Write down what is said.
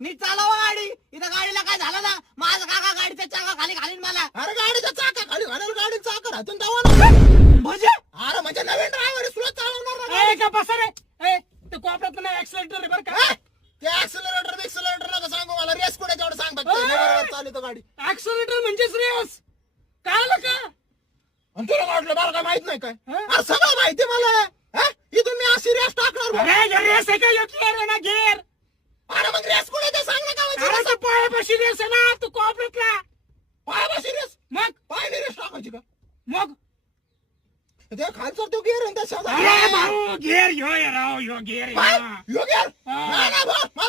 नीट चालवा गाडी. इथं गाडीला काय झालं ना, माझा काका गाडीच्या चाका खाली घालीन मला. अरे गाडीचा चाका खाली घालायला गाडीचा चाका राहतून जावा ना. म्हणजे अरे म्हणजे नवीन ड्रायव्हर सुद्धा चालवणार ना. का बसा रे. ते कोपऱ्यात नाही ऍक्सिलेटर रे बरं का. ते ऍक्सिलरेटर नका सांगू मला. रेस कुठे तेवढं सांग फक्त. बरोबर चालवतो गाडी. ऍक्सिलेटर म्हणजेच रेस. कळलं का. आणि तुला वाटलं मला काय माहित नाही काय. अरे सगळं माहिती मला. इथून मी अशी रेस टाकणार बा. रेस आहे का गिअर आहे ना गिअर. अरे मग रेस कुठे ते सांग ना अरे गावाची. तो पायापाशी रेस आहे ना तू कोपऱ्यातला. पायापाशी रेस. मग पायने रेस टाकायची का. मग ते खालचा तो गिअर आहे त्या अरे भाऊ गिअर ह्यो आहे राव ह्यो गिअर आहे. गिअर. हा. नाही ना भाऊ.